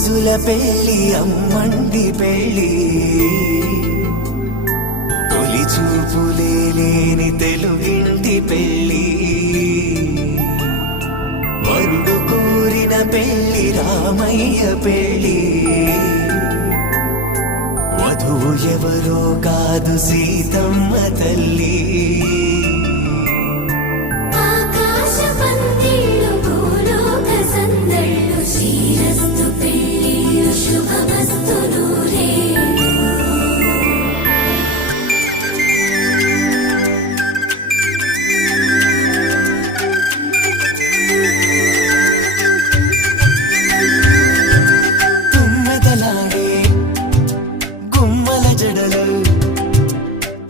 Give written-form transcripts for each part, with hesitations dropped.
రోజుల పెళ్లి అమ్మండి పెళ్లి తొలి చూపులే లేని తెలుగింటి పెళ్లి వరుడు కోరిన పెళ్లి రామయ్య పెళ్లి వధువు ఎవరో కాదు సీతమ్మ తల్లి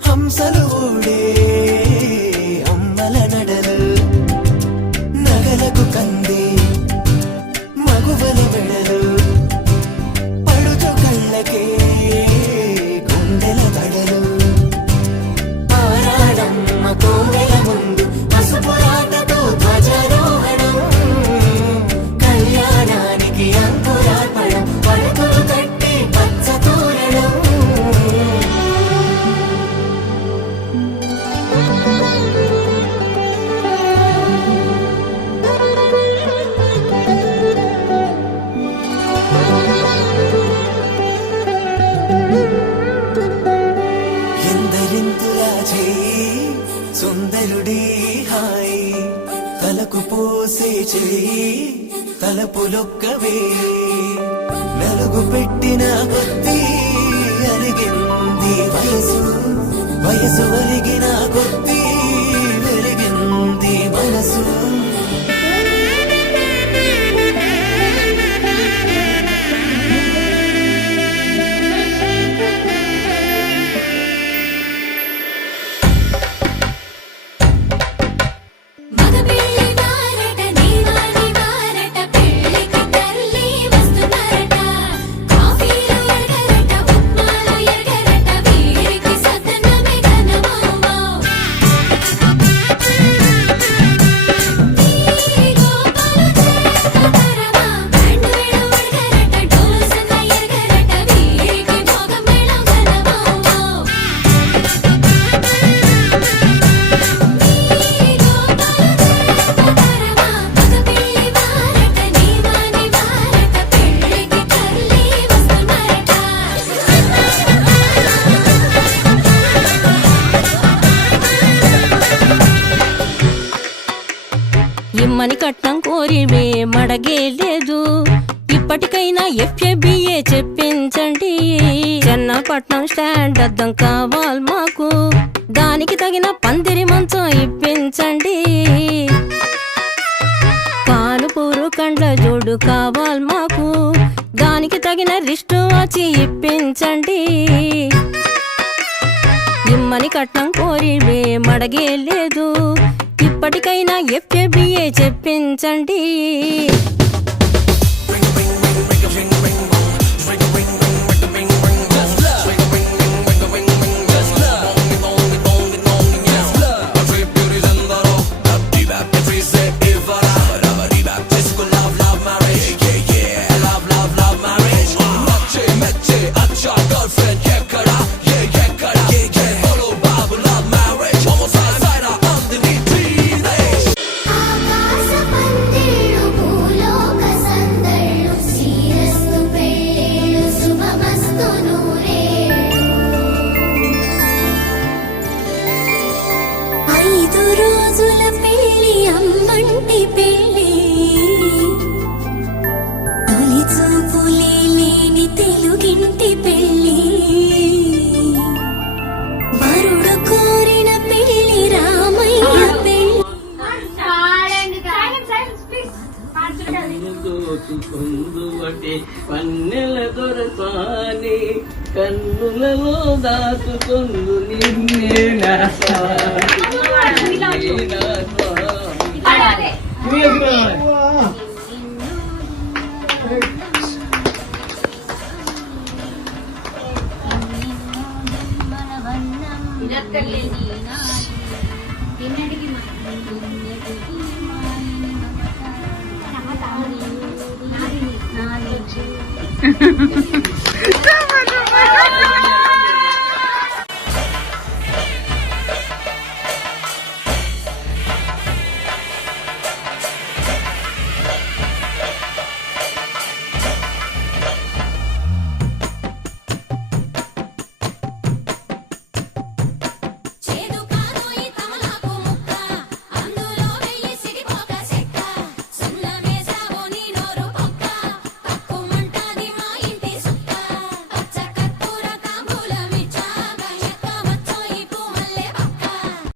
హంసలు ఓడే అమ్మల నడలు నగలకు కంది మగువల మెడలు పడుచు కళ్ళకే గుండెల బడలు ఆరాడమ్మ కోవెల ముందు పసుపురాటతో ధ్వజారోహణం కళ్యాణానికి అంకురార్పణం పడుతులు కట్టి పచ్చ తోరణం ఎందరింతులా చేయి సుందరుడి హాయి తలకు పోసే చేయి తలపులొక్కవే నలుగు పెట్టిన కొద్దీ అరిగింది వయసు వయసు ఒరిగిన కొద్దీ వెలిగింది మనసు ఇమ్మని కట్నం కోరివే మడగే లేదు ఇప్పటికైనా FABA చెప్పించండి చెన్నపట్నం స్టాండ్ అద్దం కావాలి మాకు దానికి తగిన పందిరి మంచం ఇప్పించండి కానుపూరు కండ్ల జోడు కావాలి మాకు దానికి తగిన రిస్టు వాచి ఇప్పించండి ఇమ్మని కట్నం కోరివే మడగే లేదు ఇప్పటికైనా FABA చెప్పించండి రోజుల పెళ్లి అమ్మంటి పెళ్లి తొలి చూపులే లేని తెలుగింటి పెళ్లి వరుడు కోరిన పెళ్లి రామయ్య పెళ్లి పన్నెల దొరసాని కన్నులలో దాచుకుందు నిన్నే నాది